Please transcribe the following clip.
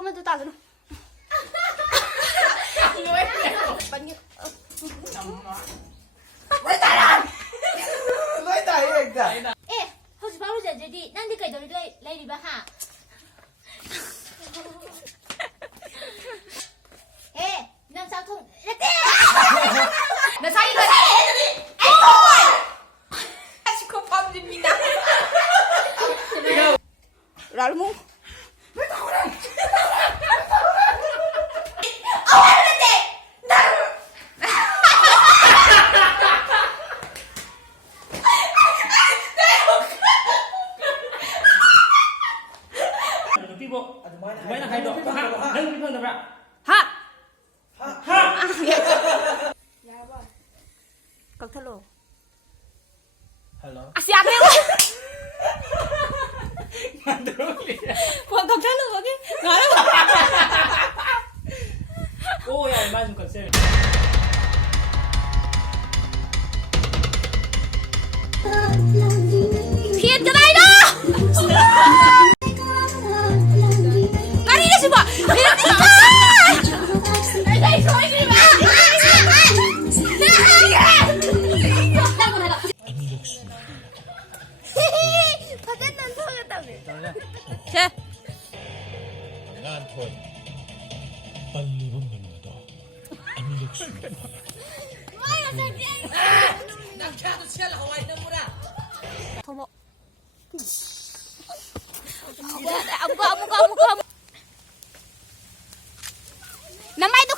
mà tôi tao rồi. Bắn như lấy tay anh kìa. 에 혹시 바로 자제디 난데까지 너를 레이리 바하 에 남상통 레떼 nó say rồi. Không phong gì mình đã. Rồi luôn. Mấy là hay độ ha, nâng cái phương được ạ. Ha. Ha. Cậu thơ lô. Hello. À xì ạc nè. Cậu thơ lô kì. Nói đâu. Ôi anh ba dùng cần xem. Khiên cho đây đó. Cái đi đi xin bỏ. Đi đi. Đây thôi đi mà. 바깥난 통했다며. 자. 나한테 빨리 본답니다. 안력수입니다. 더머. 아무거. Namay itu